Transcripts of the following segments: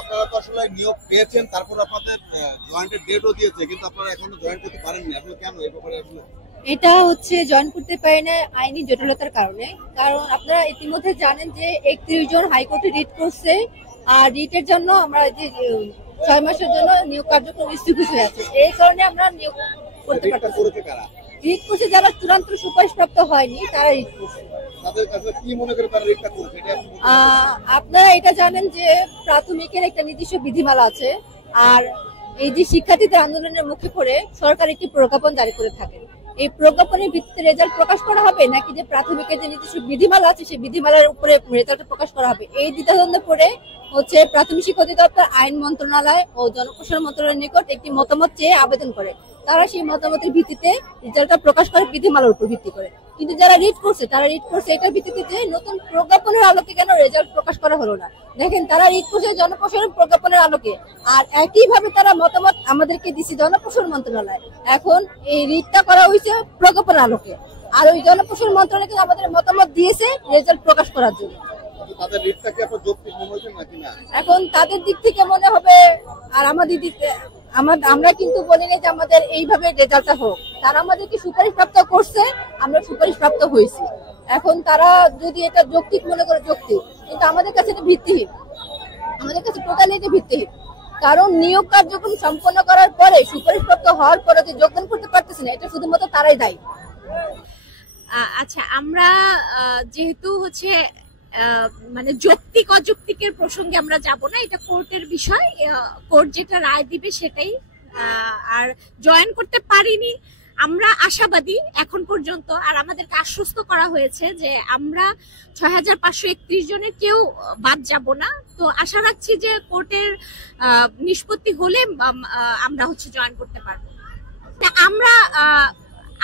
আপনারা তো আসলে নিয়োগ পেয়েছেন, তারপর আপনাদের জয়েন্টের ডেটও দিয়েছে, কিন্তু আপনারা এখনো জয়েন করতে পারেননি। আসলে কেন এই ব্যাপারে আসলে? এটা হচ্ছে জয়েন করতে পারে না আইনি জটিলতার কারণে। কারণ আপনারা ইতিমধ্যে জানেন যে 31 জন হাইকোর্টে রিট করছে, আর রিটের জন্য আমরা যে 6 মাসের জন্য নিয়োগ কার্যক্রম স্থগিত হয়ে আছে। এই কারণে আমরা নিয়োগ করতে পারতেছি। রিট করছে যারা চূড়ান্ত সুপারিশপ্রাপ্ত হয়নি তারা রিট করছে। আপনারা এটা জানেন যে প্রাথমিকের একটা নির্দিষ্ট বিধিমালা আছে, আর এই যে শিক্ষার্থীদের আন্দোলনের মুখে পড়ে সরকার একটি প্রজ্ঞাপন জারি করে থাকে। এই প্রজ্ঞাপনের ভিত্তিতে রেজাল্ট প্রকাশ করা হবে নাকি যে প্রাথমিকের যে নির্দিষ্ট বিধিমালা আছে সেই বিধিমালার উপরে রেজাল্ট প্রকাশ করা হবে, এই দ্বিধাদ্বন্দ্বে পড়ে হচ্ছে প্রাথমিক শিক্ষা অধিদপ্তর আইন মন্ত্রণালয় ও জনপ্রশাসন মন্ত্রণালয়ের নিকট একটি মতামত চেয়ে আবেদন করে। তারা সেই মতামতের ভিত্তিতে রেজাল্টটা প্রকাশ করে বিধিমালার উপর ভিত্তি করে। কিন্তু যারা রিট করছে তারা রিট করছে এটার ভিত্তিতে যে নতুন প্রজ্ঞাপনের আলোকে কেন রেজাল্ট প্রকাশ করা হলো না। দেখেন, তারা রিট করছে জনপ্রশাসন প্রজ্ঞাপনের আলোকে, আর একইভাবে তারা মতামত আমাদেরকে দিচ্ছে জনপ্রশাসন মন্ত্রণালয়। এখন এই রিটটা করা হয়েছে প্রজ্ঞাপনের আলোকে, আর ওই জনপ্রশাসন মন্ত্রণালয় আমাদের মতামত দিয়েছে রেজাল্ট প্রকাশ করার জন্য। এখন তাদের দিক থেকে মনে হবে, আর আমাদের দিক আমরা কিন্তু বলি না যে আমাদের এইভাবে রেজাল্টটা হোক। তারা আমাদেরকে সুপারিশ প্রাপ্ত করছে, আমরা সুপারিশ প্রাপ্ত হয়েছি। এখন তারা যদি এটা যৌক্তিক মনে করে যৌক্তিক, কিন্তু আমাদের কাছে এটা ভিত্তিহীন, আমাদের কাছে টোটালি এটা ভিত্তিহীন। কারণ নিয়োগ কার্যক্রম সম্পন্ন করার পরে সুপারিশ প্রাপ্ত হওয়ার পরে যে যোগদান করতে পারতেছে না, এটা শুধুমাত্র তারাই দায়ী। আচ্ছা, আমরা যেহেতু হচ্ছে মানে যৌক্তিক অযৌক্তিকের প্রসঙ্গে আমরা যাব না, এটা কোর্টের বিষয়, কোর্ট যেটা রায় দিবে সেটাই। আর জয়েন করতে পারিনি, আমরা আশাবাদী এখন পর্যন্ত, আর আমাদেরকে আশ্বস্ত করা হয়েছে যে আমরা 6531 জনের কেউ বাদ যাব না। তো আশা রাখছি যে কোর্টের নিষ্পত্তি হলে আমরা হচ্ছে জয়েন করতে পারবো।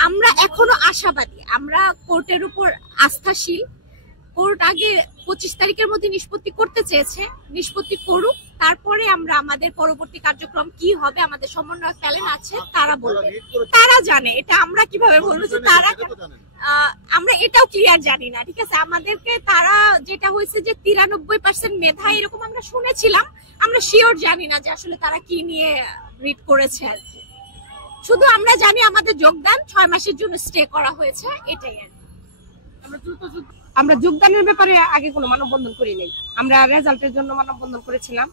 আমরা এখনো আশাবাদী, আমরা কোর্টের উপর আস্থাশীল। কোর্ট আগে 25 তারিখের মধ্যে নিষ্পত্তি করতে চেয়েছে, নিষ্পত্তি করুক, তারপরে আমরা আমাদের পরবর্তী কার্যক্রম কি হবে, আমাদের সমন্বয়ক প্যানেল আছে তারা বলবে, তারা জানে। এটা আমরা কিভাবে বলবো যে তারা, আমরা এটাও ক্লিয়ার জানি না, ঠিক আছে। আমাদেরকে তারা যেটা হয়েছে যে 93% মেধা এরকম আমরা শুনেছিলাম, আমরা শিওর জানি না যে আসলে তারা কি নিয়ে রিড করেছে আর কি। শুধু আমরা জানি আমাদের যোগদান 6 মাসের জন্য স্টে করা হয়েছে, এটাই আর কি। আমরা যোগদানের ব্যাপারে আগে কোনো মানববন্ধন করি নাই, আমরা রেজাল্টের জন্য মানববন্ধন করেছিলাম।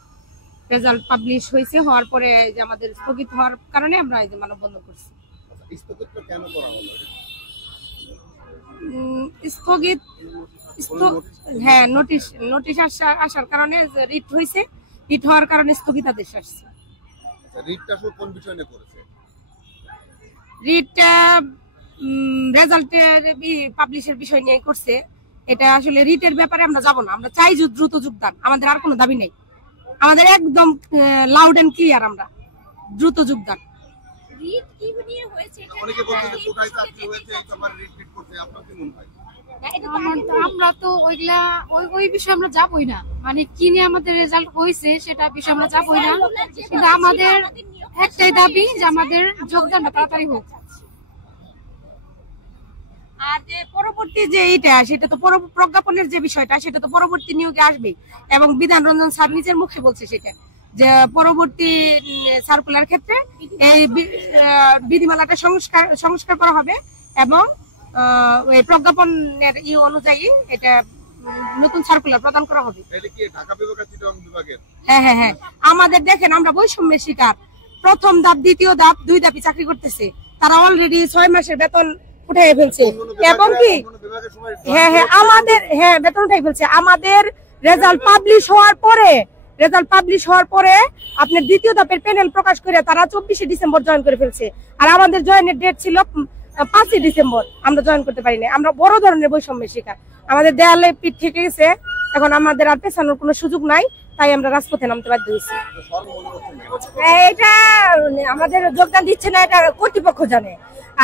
রেজাল্ট পাবলিশ হয়েছে, হওয়ার পরে যে আমাদের স্থগিত হওয়ার কারণে আমরা এই যে মানববন্ধন করছি। স্থগিত, হ্যাঁ, নোটিশ আসার কারণে রিট হয়েছে, রিট হওয়ার কারণে স্থগিতাদেশ আসছে। রিটটা রেজাল্টের পাবলিশের বিষয় নিয়ে করছে। এটা আসলে রিটের ব্যাপারে আমরা যাব না, আমরা চাই দ্রুত যোগদান, আমাদের আর কোনো দাবি নেই, আমাদের একদম লাউড এন্ড ক্লিয়ার, আমরা দ্রুত যোগদান। রিট কি নিয়ে হয়েছে আমরা তো ওইগুলা ওই বিষয়ে আমরা যাবই না, মানে কি নিয়ে আমাদের রেজাল্ট হয়েছে সেটা বিষয়ে আমরা যাবই না। কিন্তু আমাদের একটাই দাবি যে আমাদের যোগদানটা তাড়াতাড়ি হোক। আর যে পরবর্তী যে এইটা, সেটা তো প্রজ্ঞাপনের যে বিষয়টা, সেটা তো পরবর্তী নিয়োগে আসবে, এবং বিধান রঞ্জন স্যার নিজের মুখে বলছে সেটা, যে পরবর্তী সার্কুলার ক্ষেত্রে এই বিধিমালাটা সংস্কার করা হবে, এবং ওই প্রজ্ঞাপনের অনুযায়ী এটা নতুন সার্কুলার প্রদান করা হবে। হ্যাঁ হ্যাঁ হ্যাঁ, আমাদের দেখেন, আমরা বৈষম্যের শিকার। প্রথম ধাপ, দ্বিতীয় ধাপ, 2 ধাপই চাকরি করতেছে, তারা অলরেডি 6 মাসের বেতন উঠাই ফেলছে, এবং কি হ্যাঁ হ্যাঁ আমাদের বেতন উঠাই ফেলছে। আমাদের রেজাল্ট পাবলিশ হওয়ার পরে আপনার দ্বিতীয় ধাপের প্যানেল প্রকাশ করে তারা 24 ডিসেম্বর জয়েন করে ফেলছে, আর আমাদের জয়েনের ডেট ছিল 5 ডিসেম্বর। আমরা জয়েন করতে পারিনি, আমরা বড় ধরনের বৈষম্যের শিকার। আমাদের দেয়ালে পিঠ থেকে গেছে, এখন আমাদের আর পেছানোর কোনো সুযোগ নাই, তাই আমরা রাজপথে নামতে বাধ্য হয়েছি। এটা আমাদের যোগদান দিচ্ছে না, এটা কর্তৃপক্ষ জানে।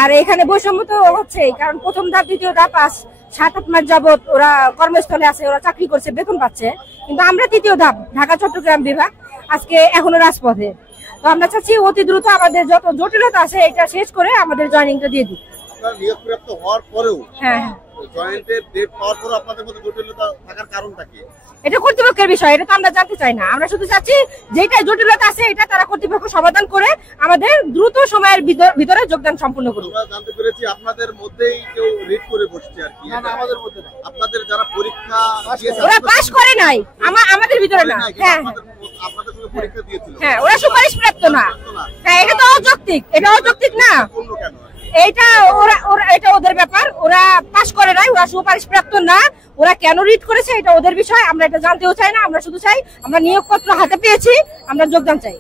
আর এখানে বৈষম্য তো হচ্ছেই, কারণ প্রথম ধাপ, দ্বিতীয় ধাপ 7-8 মাস যাবত ওরা কর্মস্থলে আছে, ওরা চাকরি করছে, বেতন পাচ্ছে। কিন্তু আমরা তৃতীয় ধাপ, ঢাকা চট্টগ্রাম বিভাগ, আজকে এখনো রাজপথে। তো আমরা চাচ্ছি অতি দ্রুত আমাদের যত জটিলতা আছে এটা শেষ করে আমাদের জয়েনিংটা দিয়ে দিই। হ্যাঁ, জয়েন্টের ডেট পাওয়ার পর আপনাদের মধ্যে জটিলতা থাকার কারণটা কি? এটা কর্তৃপক্ষের বিষয়, এটা তো আমরা জানতে চাই না। আমরা শুধু চাচ্ছি যেটা জটিলতা আছে এটা তারা কর্তৃপক্ষ সমাধান করে আমাদের দ্রুত সময়ের ভিতরে যোগদান সম্পূর্ণ করুন। আমরা জানতে পেরেছি আপনাদের মধ্যেই কেউ রিড করে বসছে আর কি। না, আমাদের মধ্যে না, আপনাদের যারা পরীক্ষা দিয়েছে ওরা পাস করে নাই, আমাদের ভিতরে না। হ্যাঁ, আপনাদের সঙ্গে পরীক্ষা দিয়েছিল। হ্যাঁ, ওরা সুপারিশ প্রাপ্ত না। হ্যাঁ, এটা তো অযৌক্তিক, এটা অযৌক্তিক না। কেন এটা এটা ওদের ব্যাপার, ওরা পাস করে নাই, ওরা সুপারিশ প্রাপ্ত না। ওরা কেন রিড করেছে এটা ওদের বিষয়, আমরা এটা জানতেও চাই না। আমরা শুধু চাই আমরা নিয়োগপত্র হাতে পেয়েছি, আমরা যোগদান চাই।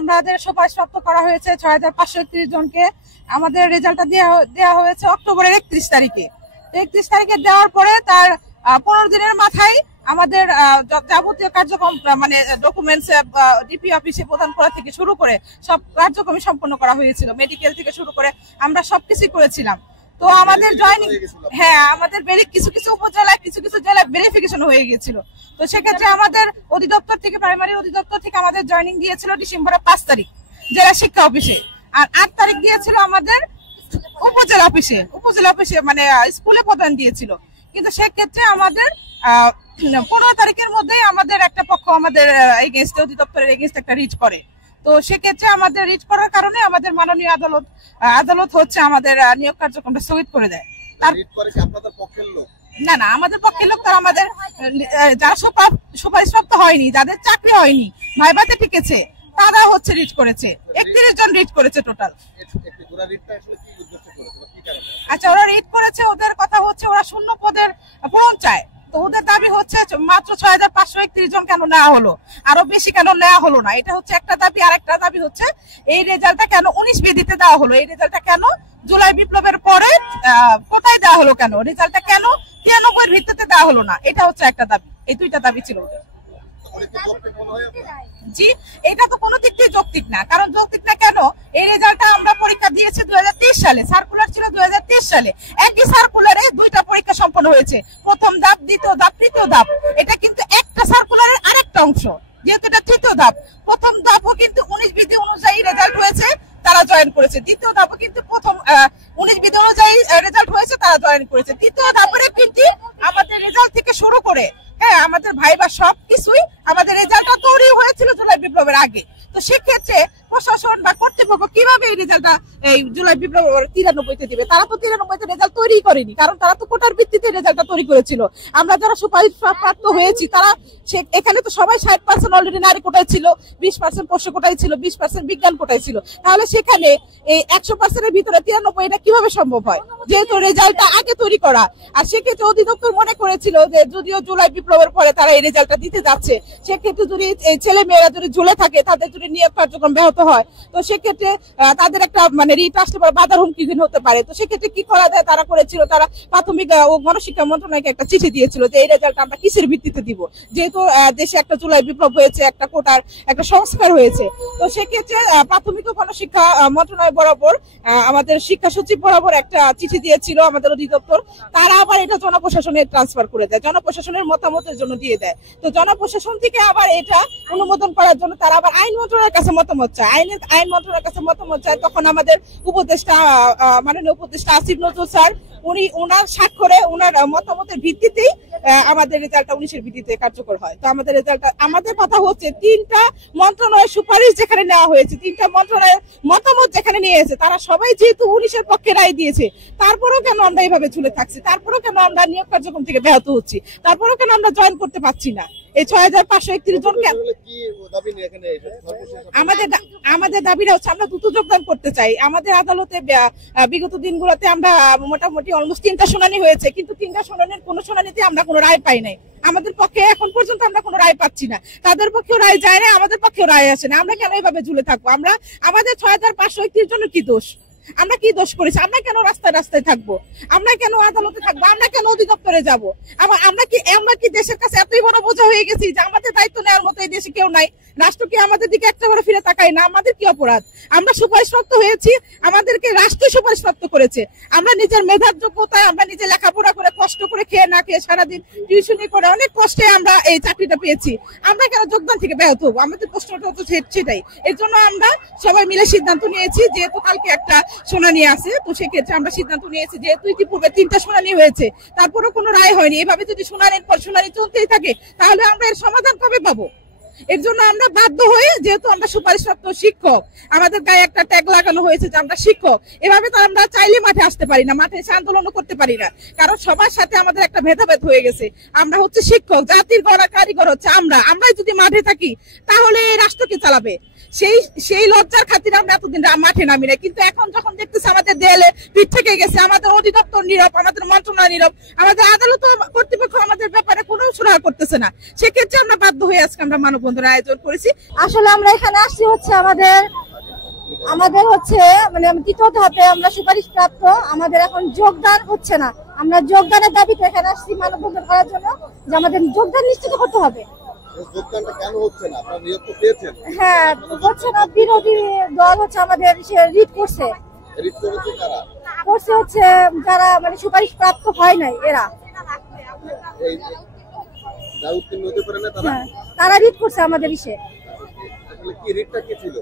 আমাদের সুপারিশপ্রাপ্ত করা হয়েছে 6531 জনকে। আমাদের রেজাল্টটা দেওয়া হয়েছে অক্টোবরের 31 তারিখে। 31 তারিখে দেওয়ার পরে তার 15 দিনের মাথায় আমাদের যাবতীয় কার্যক্রম মানে ডকুমেন্টস ডিপি অফিসে প্রদান করা থেকে শুরু করে সব কার্যক্রম সম্পন্ন করা হয়েছিল। মেডিকেল থেকে শুরু করে আমরা সবকিছু করেছিলাম। তো আমাদের জয়েনিং, হ্যাঁ, আমাদের কিছু কিছু উপজেলায় কিছু কিছু জেলায় ভেরিফিকেশন হয়ে গিয়েছিল। তো সেক্ষেত্রে আমাদের অধিদপ্তর থেকে, প্রাইমারি অধিদপ্তর থেকে আমাদের জয়েনিং দিয়েছিল ডিসেম্বরের 5 তারিখ জেলা শিক্ষা অফিসে, আর 8 তারিখ দিয়েছিল আমাদের উপজেলা অফিসে মানে স্কুলে প্রদান দিয়েছিল। কিন্তু সেক্ষেত্রে আমাদের 15 তারিখের মধ্যে আমাদের একটা পক্ষ আমাদের এগেইনস্ট অধিদপ্তরের এগেইনস্ট একটা রিচ করে। তো সেক্ষেত্রে আমাদের রিচ করার কারণে আমাদের মাননীয় আদালত হচ্ছে আমাদের নিয়োগ কার্যক্রমটা স্থগিত করে দেয়। তার আপনাদের পক্ষের লোক না, আমাদের পক্ষের লোক তারা আমাদের যারা সুপারিশপ্রাপ্ত হয়নি, যাদের চাকরি হয়নি, ভাইভাতে টিকেছে, তারা হচ্ছে রিচ করেছে। 31 জন রিচ করেছে টোটাল। আচ্ছা, ওরা রিট করেছে, ওদের কথা হচ্ছে ওরা শূন্য পদের পূরণ চায়। তো ওদের দাবি হচ্ছে মাত্র 6531 জন কেন নেওয়া হলো, আরো বেশি কেন নেওয়া হলো না, এটা হচ্ছে একটা দাবি। আর একটা দাবি হচ্ছে এই রেজাল্টটা কেন 19 বিধিতে দেওয়া হলো, এই রেজাল্টটা কেন জুলাই বিপ্লবের পরে কোটায় দেওয়া হলো, কেন রেজাল্টটা কেন 93 ভিত্তিতে দেওয়া হলো না, এটা হচ্ছে একটা দাবি। এই দুইটা দাবি ছিল ওদের। জি, এটা তো কোনো দিক দিয়ে যৌক্তিক না। কারণ যৌক্তিক না কেন, এই রেজাল্টটা আমরা পরীক্ষা দিয়েছি 2023 সালে, সার্কুলার ছিল 2023 সালে। একই সার্কুলারে দুইটা পরীক্ষা সম্পন্ন হয়েছে, প্রথম ধাপ, দ্বিতীয় ধাপ, তৃতীয় ধাপ। এটা কিন্তু একটা সার্কুলারের আরেকটা অংশ, যেহেতু এটা তৃতীয় ধাপ। প্রথম ধাপও কিন্তু 19 বিধি অনুযায়ী রেজাল্ট হয়েছে, তারা জয়েন করেছে। দ্বিতীয় ধাপও কিন্তু প্রথম 19 বিধি অনুযায়ী রেজাল্ট হয়েছে, তারা জয়েন করেছে। তৃতীয় ধাপের কিন্তু আমাদের রেজাল্ট থেকে শুরু করে, হ্যাঁ, আমাদের ভাইবা সবকিছুই আমাদের রেজাল্টটা তৈরি হয়েছিল জুলাই বিপ্লবের আগে। তো সেক্ষেত্রে প্রশাসন বা কর্তৃপক্ষ কিভাবে এই রেজাল্টটা এই জুলাই বিপ্লব 93-তে দিবে? তারা তো 93-তে রেজাল্ট তৈরি করেনি, কারণ তারা তো কোটার ভিত্তিতে রেজাল্টটা তৈরি করেছিল। আমরা যারা সুপারিশপ্রাপ্ত হয়েছি তারা এখানে তো সবাই 60% অলরেডি নারী কোটায় ছিল, 20% পোষ্য কোটায় ছিল, 20% বিজ্ঞান কোটায় ছিল। তাহলে সেখানে এই 100%-এর ভিতরে 93 এটা কিভাবে সম্ভব হয়, যেহেতু রেজাল্টটা আগে তৈরি করা? আর সেক্ষেত্রে অধিদপ্তর মনে করেছিল যে যদিও জুলাই বিপ্লবের পরে তারা এই রেজাল্টটা দিতে যাচ্ছে, সেক্ষেত্রে যদি ছেলে মেয়েরা যদি ঝুলে থাকে, তাদের যদি নিয়োগ কার্যক্রম ব্যাহত হয়, তো সেক্ষেত্রে তাদের একটা মানে রিট আসতে পারে, বাধার হুমকি হতে পারে। তো সেক্ষেত্রে কি করা যায় তারা করেছিল, তারা প্রাথমিক ও গণশিক্ষা মন্ত্রণালয়কে একটা চিঠি দিয়েছিল যে এই রেজাল্ট আমরা কিসের ভিত্তিতে দিব, যেহেতু দেশে একটা জুলাই বিপ্লব হয়েছে, একটা কোটার একটা সংস্কার হয়েছে। তো সেক্ষেত্রে প্রাথমিক ও গণশিক্ষা মন্ত্রণালয় বরাবর আমাদের শিক্ষা সচিব বরাবর একটা চিঠি দিয়েছিল আমাদের অধিদপ্তর। তারা আবার এটা জনপ্রশাসনে ট্রান্সফার করে দেয়, জনপ্রশাসনের মতামতের জন্য দিয়ে দেয়। তো জনপ্রশাসন থেকে আবার এটা অনুমোদন করার জন্য তারা আবার আইন মন্ত্রণালয়ের কাছে মতামত চায়। আইন মন্ত্রণালয়ের কাছে মতামত চায়। তখন আমাদের উপদেষ্টা মাননীয় উপদেষ্টা আসিফ নজরুল স্যার, উনি ওনার স্বাক্ষরে, ওনার মতামতের ভিত্তিতেই আমাদের রেজাল্টটা 19-এর ভিত্তিতে কার্যকর হয়। তো আমাদের রেজাল্টটা, আমাদের কথা হচ্ছে 3টা মন্ত্রণালয়ের সুপারিশ যেখানে নেওয়া হয়েছে, 3টা মন্ত্রণালয়ের মতামত যেখানে নিয়েছে, তারা সবাই যেহেতু 19-এর পক্ষে রায় দিয়েছে, তারপরেও কেন আমরা এইভাবে ঝুলে থাকছি? তারপরেও কেন আমরা নিয়োগ কার্যক্রম থেকে ব্যাহত হচ্ছি? তারপরেও কেন আমরা জয়েন করতে পারছি না? এই 6531 জন আমাদের দাবিটা হচ্ছে আমরা দ্রুত যোগদান করতে চাই। আমাদের আদালতে বিগত দিনগুলোতে আমরা মোটামুটি অলমোস্ট 3টা শুনানি হয়েছে, কিন্তু 3টা শুনানির কোনো শুনানিতে আমরা কোনো রায় পাই নাই। আমাদের পক্ষে এখন পর্যন্ত আমরা কোনো রায় পাচ্ছি না, তাদের পক্ষেও রায় যায় না, আমাদের পক্ষেও রায় আসে না। আমরা কেন এইভাবে ঝুলে থাকবো? আমাদের 6531 জনের কি দোষ? আমরা কি দোষ করেছি? আমরা কেন রাস্তায় রাস্তায় থাকবো? আমরা কেন আদালতে থাকবো? আমরা কেন অধিদপ্তরে যাবো? আমরা কি দেশের কাছে এতই বড় বোঝা হয়ে গেছি যে আমাদের দায়িত্ব নেওয়ার মতো এই দেশে কেউ নাই? রাষ্ট্র কি আমাদের দিকে একটা করে ফিরে তাকায় না? আমাদের কি অপরাধ? আমরা সুপারিশপ্রাপ্ত হয়েছি, আমাদেরকে রাষ্ট্র সুপারিশপ্রাপ্ত করেছে। আমরা নিজের মেধার যোগ্যতায়, আমরা নিজে লেখাপড়া করে, কষ্ট করে, খেয়ে না খেয়ে, সারাদিন টিউশনি করে, অনেক কষ্টে আমরা এই চাকরিটা পেয়েছি। আমরা কেন যোগদান থেকে ব্যাহত হবো? আমাদের প্রশ্নটা হচ্ছে সেটাই। এর জন্য আমরা সবাই মিলে সিদ্ধান্ত নিয়েছি, যেহেতু কালকে একটা শুনানি আছে, তো সেক্ষেত্রে আমরা সিদ্ধান্ত নিয়েছি যেহেতু ইতিপূর্বে 3টা শুনানি হয়েছে, তারপরও কোনো রায় হয়নি। এভাবে যদি শুনানির পর শুনানি চলতেই থাকে তাহলে আমরা এর সমাধান কবে পাবো? এর জন্য আমরা বাধ্য হয়ে, যেহেতু আমরা সুপারিশপ্রাপ্ত শিক্ষক, আমাদের গায়ে একটা ট্যাগ লাগানো হয়েছে যে আমরা শিক্ষক, এভাবে তো আমরা চাইলে মাঠে আসতে পারি না, মাঠে এসে আন্দোলনও করতে পারি না, কারণ সবার সাথে আমাদের একটা ভেদাভেদ হয়ে গেছে। আমরা হচ্ছে শিক্ষক, জাতির গড়া কারিগর হচ্ছে আমরাই যদি মাঠে থাকি তাহলে এই রাষ্ট্রকে চালাবে। সেই লজ্জার খাতিরে আমরা এতদিন মাঠে নামি না, কিন্তু এখন যখন দেখতেছি আমাদের দেয়ালে পিঠ থেকে গেছে, আমাদের অধিদপ্তর নীরব, আমাদের মন্ত্রণালয় নীরব, আমাদের আদালত কর্তৃপক্ষ আমাদের ব্যাপারে কোনো সুরাহা করতেছে না, সেক্ষেত্রে আমরা বাধ্য হয়ে আজকে আমরা মানববন্ধন আয়োজন করেছি। আসলে আমরা এখানে আসছি হচ্ছে আমাদের হচ্ছে মানে তৃতীয় ধাপে আমরা সুপারিশ প্রাপ্ত, আমাদের এখন যোগদান হচ্ছে না। আমরা যোগদানের দাবিতে এখানে আসছি মানববন্ধন করার জন্য, যে আমাদের যোগদান নিশ্চিত করতে হবে। যোগদানটা কেন হচ্ছে না? আপনারা নিয়োগ তো পেয়েছেন। হ্যাঁ, হচ্ছে না, বিরোধী দল হচ্ছে আমাদের রিট করছে। রিট করেছে কারা? করছে হচ্ছে যারা মানে সুপারিশ প্রাপ্ত হয় নাই, এরা এই যারা উত্তীর্ণ হতে পারে না তারা রিট করছে আমাদের ইসে। আসলে কি রিটটা কি ছিল?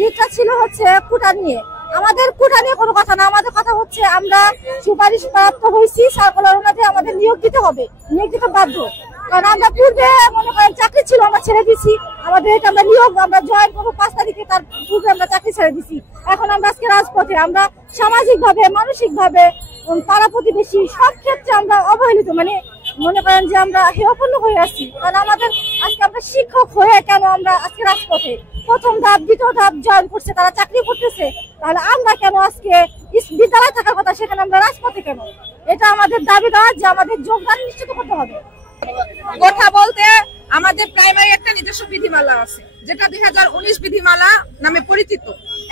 রিটটা ছিল হচ্ছে কোটা নিয়ে। আমাদের কোটা নিয়ে কোনো কথা না, আমাদের কথা হচ্ছে আমরা সুপারিশ প্রাপ্ত হয়েছি, সার্কুলার অনুযায়ী আমাদের নিয়োগ দিতে হবে, নিয়োগ দিতে বাধ্য। কারণ আমরা পূর্বে মনে করেন চাকরি ছিল, আমরা ছেড়ে দিচ্ছি, আমাদের এটা আমরা নিয়োগ, আমরা জয়েন করবো 5 তারিখে, তার পূর্বে আমরা চাকরি ছেড়ে দিচ্ছি। এখন আমরা আজকে রাজপথে, আমরা সামাজিক ভাবে, মানসিক ভাবে, পাড়া প্রতিবেশী সব ক্ষেত্রে আমরা অবহেলিত, মানে মনে করেন যে আমরা হেয়পূর্ণ হয়ে আসছি। কারণ আমাদের আজকে আমরা শিক্ষক হয়ে কেন আমরা আজকে রাজপথে? প্রথম ধাপ, দ্বিতীয় ধাপ জয়েন করছে, তারা চাকরি করতেছে, তাহলে আমরা কেন আজকে বিদ্যালয়ে থাকার কথা, সেখানে আমরা রাজপথে কেন? এটা আমাদের দাবিদার যে আমাদের যোগদান নিশ্চিত করতে হবে। কথা বলতে আমাদের প্রাইমারি একটা নিজস্ব বিধিমালা আছে, যেটা 2019 বিধিমালা নামে পরিচিত।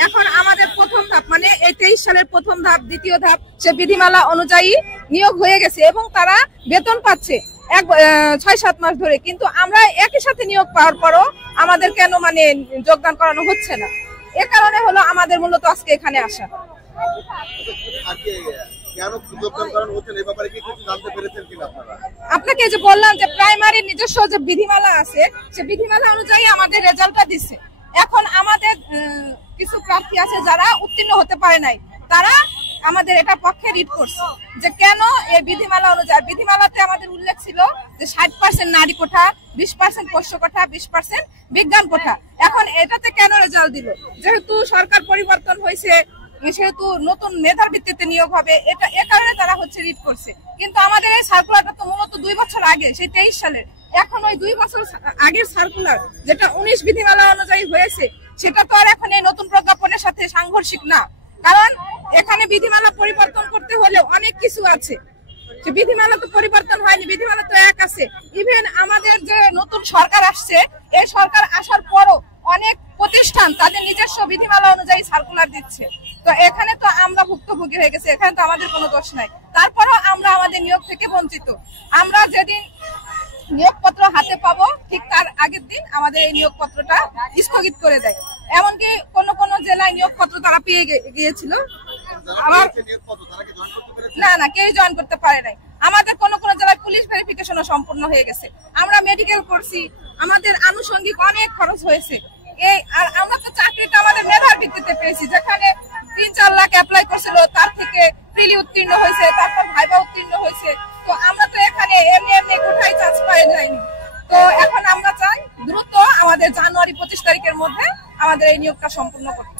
এখন আমাদের প্রথম ধাপ মানে এই 23 সালের প্রথম ধাপ, দ্বিতীয় ধাপ সে বিধিমালা অনুযায়ী নিয়োগ হয়ে গেছে এবং তারা বেতন পাচ্ছে 6-7 মাস ধরে, কিন্তু আমরা একই সাথে নিয়োগ পাওয়ার পরও আমাদের কেন মানে যোগদান করানো হচ্ছে না? এ কারণে হলো আমাদের মূলত আজকে এখানে আসা। আপনাকে যে বললাম যে প্রাইমারি নিজস্ব যে বিধিমালা আছে, সে বিধিমালা অনুযায়ী আমাদের রেজাল্টটা দিচ্ছে। এখন আমাদের কিছু প্রার্থী আছে যারা উত্তীর্ণ হতে পারে নাই, তারা আমাদের এটা পক্ষে রিট করছে যে কেন এই বিধিমালা অনুযায়ী। বিধিমালাতে আমাদের উল্লেখ ছিল যে 60% নারী কোঠা, 20% পোষ্য কোঠা, 20% বিজ্ঞান কোঠা। এখন এটাতে কেন রেজাল্ট দিল? যেহেতু সরকার পরিবর্তন হয়েছে, সেহেতু নতুন মেধার ভিত্তিতে নিয়োগ হবে, এটা এ কারণে তারা হচ্ছে রিট করছে। কিন্তু আমাদের এই সার্কুলারটা তো মূলত 2 বছর আগে, সেই 23 সালের। এখন ওই 2 বছর আগের সার্কুলার যেটা 19 বিধিমালা অনুযায়ী হয়েছে, সেটা তো আর এখন এই নতুন প্রজ্ঞাপনের সাথে সাংঘর্ষিক না, কারণ এখানে বিধিমালা পরিবর্তন করতে হলে অনেক কিছু আছে। যে বিধিমালা তো পরিবর্তন হয়নি, বিধিমালা তো এক আছে। ইভেন আমাদের যে নতুন সরকার আসছে, এই সরকার আসার পরও অনেক প্রতিষ্ঠান তাদের নিজস্ব বিধিমালা অনুযায়ী সার্কুলার দিচ্ছে। তো এখানে তো আমরা ভুক্তভোগী হয়ে গেছে, এখানে তো আমাদের কোনো দোষ নাই। তারপরও আমরা আমাদের নিয়োগ থেকে বঞ্চিত। আমরা যেদিন নিয়োগপত্র হাতে পাবো, ঠিক তার আগের দিন আমাদের এই নিয়োগপত্রটা স্থগিত করে দেয়। এমনকি কোন কোন জেলায় নিয়োগপত্র তারা পেয়ে গিয়েছিল, আবার না কেউ জয়েন করতে পারে নাই। আমাদের কোন কোন জেলায় পুলিশ ভেরিফিকেশনও সম্পূর্ণ হয়ে গেছে। আমরা মেডিকেল করছি, আমাদের আনুষঙ্গিক অনেক খরচ হয়েছে। আর আমরা তো চাকরিটা আমাদের মেধার ভিত্তিতে পেয়েছি, যেখানে 3-4 লাখ অ্যাপ্লাই করছিল, তার থেকে প্রিলি উত্তীর্ণ হয়েছে, তারপর ভাইবা উত্তীর্ণ হয়েছে। তো আমরা তো এখানে এমনি কোথায় চান্স পাই যায়নি। তো এখন আমরা চাই দ্রুত আমাদের জানুয়ারি 25 তারিখের মধ্যে আমাদের এই নিয়োগটা সম্পূর্ণ করতে।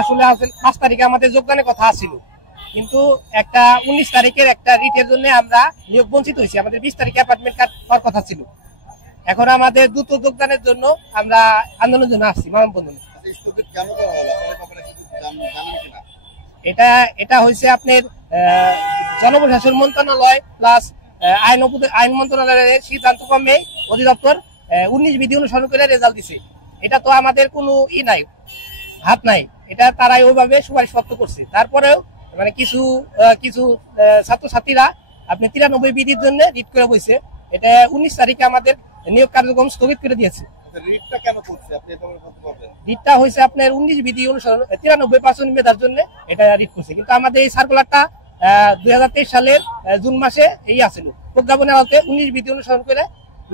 আসলে 5 তারিখে আমাদের যোগদানের কথা ছিল, কিন্তু একটা 19 তারিখের একটা রিটের জন্য আমরা নিয়োগ বঞ্চিত হয়েছি। আমাদের 20 তারিখে অ্যাপয়েন্টমেন্ট কার্ড পাওয়ার কথা ছিল। এখন আমাদের দ্রুত যোগদানের জন্য আমরা আন্দোলনের জন্য আসছি মানববন্ধনে। এটা হয়েছে আপনার জনপ্রশাসন মন্ত্রণালয় প্লাস আইন মন্ত্রণালয়ের সিদ্ধান্ত ক্রমে অধিদপ্তর 19 বিধি অনুসরণ করে রেজাল্ট দিছে। এটা তো আমাদের কোনো নাই, হাত নাই, এটা তারাই ওইভাবে সুপারিশপত্র করছে। তারপরেও মানে কিছু ছাত্রছাত্রীরা আপনি 93 বিধির জন্য রিট করে বসে, এটা 19 তারিখে আমাদের নিয়োগ কার্যক্রম স্থগিত করে দিয়েছে। রিটটা হয়েছে আপনার 19 বিধি অনুসরণ 93% মেধার জন্য এটা রিট করছে। কিন্তু আমাদের এই সার্কুলারটা 2023 সালের জুন মাসে এই আসছিল, প্রজ্ঞাপনের আওতায় 19 বিধি অনুসরণ করে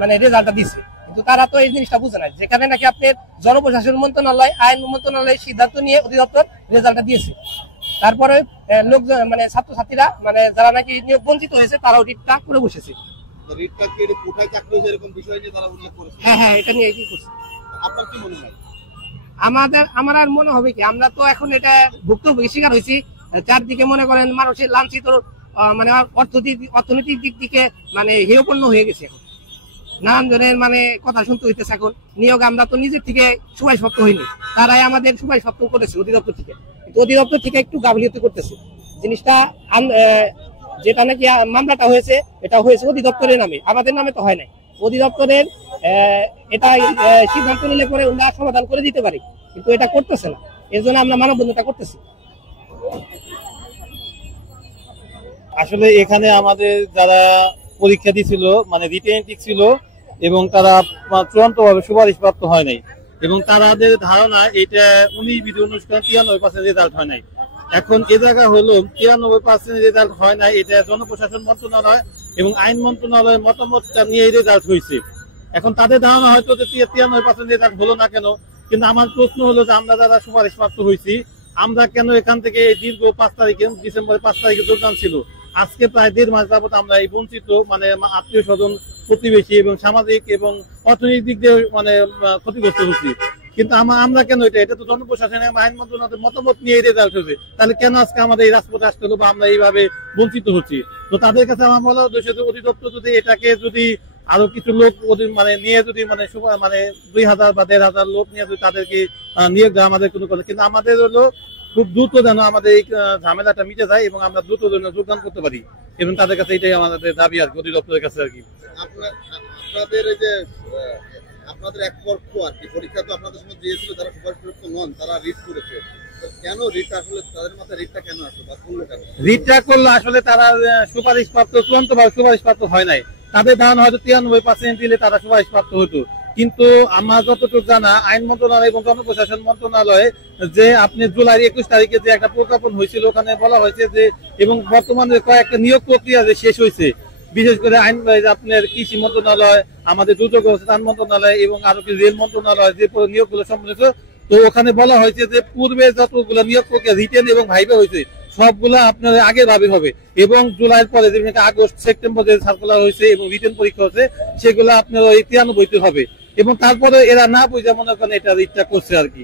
মানে রেজাল্টটা দিচ্ছে। কিন্তু তারা তো এই জিনিসটা বুঝে না, যেখানে নাকি আপনার জনপ্রশাসন মন্ত্রণালয়, আইন মন্ত্রণালয়ের সিদ্ধান্ত নিয়ে অধিদপ্তর রেজাল্টটা দিয়েছে। তারপরে লোকজন মানে ছাত্রছাত্রীরা মানে যারা নাকি নিয়োগ বঞ্চিত হয়েছে তারাও রিটটা করে বসেছে। রিটটা কি এটা কোথায় চাকরি হয়েছে এরকম বিষয় নিয়ে তারা উল্লেখ করেছে? হ্যাঁ, এটা নিয়ে কি করছে। আপনার কি মনে হয়? আমার আর মনে হবে কি, আমরা তো এখন এটা ভুক্তভোগী শিকার হয়েছি। চারদিকে মনে করেন মানুষের লাঞ্ছিত মানে অর্থনৈতিক দিক থেকে মানে হেয়পূর্ণ হয়ে গেছে। এখন নানান জনের মানে কথা শুনতে হইতেছে। এখন নিয়োগ আমরা তো নিজের থেকে সুপারিশপ্রাপ্ত হইনি, তারাই আমাদের সুপারিশপ্রাপ্ত করেছে অধিদপ্তর থেকে। কিন্তু অধিদপ্তর থেকে একটু গাফিলতি করতেছে জিনিসটা। যেটা নাকি মামলাটা হয়েছে এটা হয়েছে অধিদপ্তরের নামে, আমাদের নামে তো হয় নাই। অধিদপ্তরের এটা সিদ্ধান্ত নিলে পরে ওরা সমাধান করে দিতে পারে, কিন্তু এটা করতেছে না। এর জন্য আমরা মানববন্ধনটা করতেছি। আসলে এখানে আমাদের যারা পরীক্ষা দিছিল মানে রিটেন ছিল এবং তারা চূড়ান্তভাবে সুপারিশপ্রাপ্ত হয় নাই, এবং তাদের ধারণা এটা 19 বিধি অনুষ্ঠান 93% রেজাল্ট হয় নাই। এখন এ জায়গা হলো 93% রেজাল্ট হয় নাই, এটা জনপ্রশাসন মন্ত্রণালয় এবং আইন মন্ত্রণালয়ের মতামতটা নিয়ে রেজাল্ট হয়েছে। এখন তাদের ধারণা হয়তো যে 93% রেজাল্ট হলো না কেন, কিন্তু আমার প্রশ্ন হলো যে আমরা যারা সুপারিশপ্রাপ্ত হয়েছি আমরা কেন এখান থেকে দীর্ঘ 5 তারিখে ডিসেম্বরের 5 তারিখে যোগদান ছিল, আজকে প্রায় 1.5 মাস যাবত আমরা এই বঞ্চিত মানে আত্মীয় স্বজন, প্রতিবেশী এবং সামাজিক এবং অর্থনৈতিক দিক দিয়ে মানে ক্ষতিগ্রস্ত হচ্ছি। কিন্তু আমরা কেন এটা তো জনপ্রশাসন এবং আইন মন্ত্রণালয়ের মতামত নিয়ে রেজাল্ট হয়েছে, তাহলে কেন আজকে আমাদের এই রাজপথে আসতে হলো বা আমরা এইভাবে বঞ্চিত হচ্ছি? তো তাদের কাছে আমার বলা উদ্দেশ্য যে অধিদপ্তর যদি এটাকে যদি আরো কিছু লোক মানে নিয়ে যদি মানে 2000 বা 1500 লোক নিয়ে যদি তাদেরকে নিয়োগ দেওয়া আমাদের কোনো কথা, কিন্তু আমাদের হলো খুব দ্রুত যেন আমাদের এই ঝামেলাটা মিটে যায় এবং আমরা দ্রুত যেন যোগদান করতে পারি, এবং তাদের কাছে এটাই আমাদের দাবি আর কি, অধিদপ্তরের কাছে আর কি। আপনাদের এই যে আপনাদের এক পক্ষ আর কি পরীক্ষা তো আপনাদের সঙ্গে দিয়েছিল, যারা সুপারিশপ্রাপ্ত নন তারা রিট করেছে, কেন রিট আসলে তাদের মাথায় রিটটা কেন আসলো বা করলো কেন? রিটটা করলো আসলে তারা সুপারিশপ্রাপ্ত চূড়ান্তভাবে সুপারিশপ্রাপ্ত হয় নাই। তাদের ধারণা হয়তো 93% দিলে তারা সুপারিশপ্রাপ্ত হতো, কিন্তু আমার যতটুকু জানা আইন মন্ত্রণালয় এবং জনপ্রশাসন মন্ত্রণালয়ে যে আপনি জুলাই 21 তারিখে যে একটা প্রজ্ঞাপন হয়েছিল ওখানে বলা হয়েছে যে, এবং বর্তমানে কয়েকটা নিয়োগ প্রক্রিয়া যে শেষ হয়েছে, বিশেষ করে আইন আপনার কৃষি মন্ত্রণালয়, আমাদের দুর্যোগ ব্যবস্থাপনা মন্ত্রণালয় এবং আরো কি রেল মন্ত্রণালয় যে নিয়োগগুলো সম্পন্ন, তো ওখানে বলা হয়েছে যে পূর্বে যতগুলো নিয়োগ প্রক্রিয়া রিটেন এবং ভাইভা হয়েছে সবগুলা আপনার আগের ভাবে হবে, এবং জুলাইয়ের পরে যেমন আগস্ট সেপ্টেম্বর যে সার্কুলার হয়েছে এবং রিটেন পরীক্ষা হচ্ছে সেগুলো আপনার ওই 93 হবে, এবং তারপরে এরা না বুঝে মনে করেন এটা রিটটা করছে আর কি।